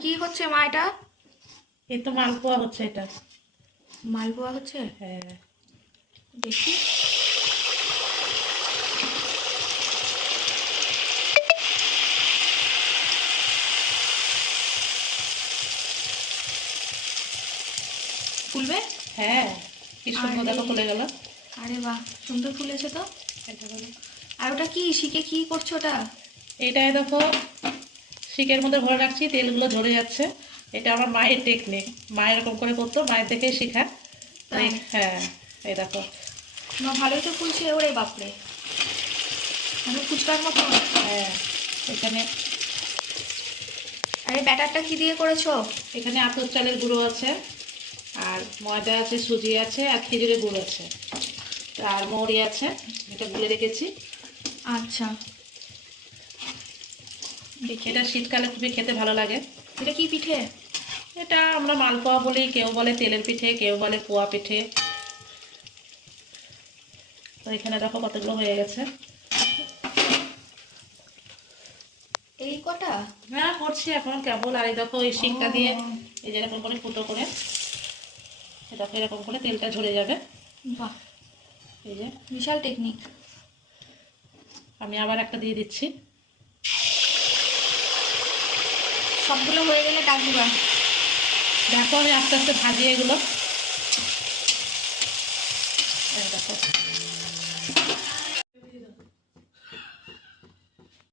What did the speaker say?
কি হচ্ছে মা এটা? এই তো মালপোয়া হচ্ছে এটা। মালপোয়া হচ্ছে? হ্যাঁ, দেখি। ফুলবে? হ্যাঁ, কি সুন্দর দেখো ফুলে গেল। আরে বাহ, সুন্দর ফুলেছে তো। এটা বলো। আর ওটা কি শিখে কি করছো ওটা? এটাই দেখো, শিকের মধ্যে ভরে রাখছি, তেলগুলো ঝরে যাচ্ছে। এটা আমার মায়ের টেকনিক, মা এরকম করে করতো, মায়ের দেখেই শেখা। তাই? হ্যাঁ, এই দেখো। মা ভালোই তো ফুলছে, ওরে বাপরে, মানে ফুচকার মতো। হ্যাঁ, এখানে আরে ব্যাটারটা কি দিয়ে করেছো? এখানে আতপ চালের গুঁড়ো আছে, আর ময়দা আছে, সুজি আছে, আর খেজুরের গুঁড়ো আছে, আর মৌরি আছে, এটা গুলে রেখেছি। আচ্ছা, এটা শীতকালে খুবই খেতে ভালো লাগে। এটা কি পিঠে? এটা আমরা মালপোয়া বলি, কেউ বলে তেলের পিঠে, কেউ বলে পোয়া পিঠে। তো এখানে দেখো কতগুলো হয়ে গেছে। এই কটা? হ্যাঁ, করছি এখন কেবল। আর এই দেখো এই শিকটা দিয়ে এই যে এরকম করে ফুটো করে, দেখো এরকম করে তেলটা ঝরে যাবে। বাহ, এই যে বিশাল টেকনিক। আমি আবার একটা দিয়ে দিচ্ছি। সবগুলো হয়ে গেলে ডাক দিবা। দেখো আমি আস্তে আস্তে ভাজি এগুলো। এই দেখো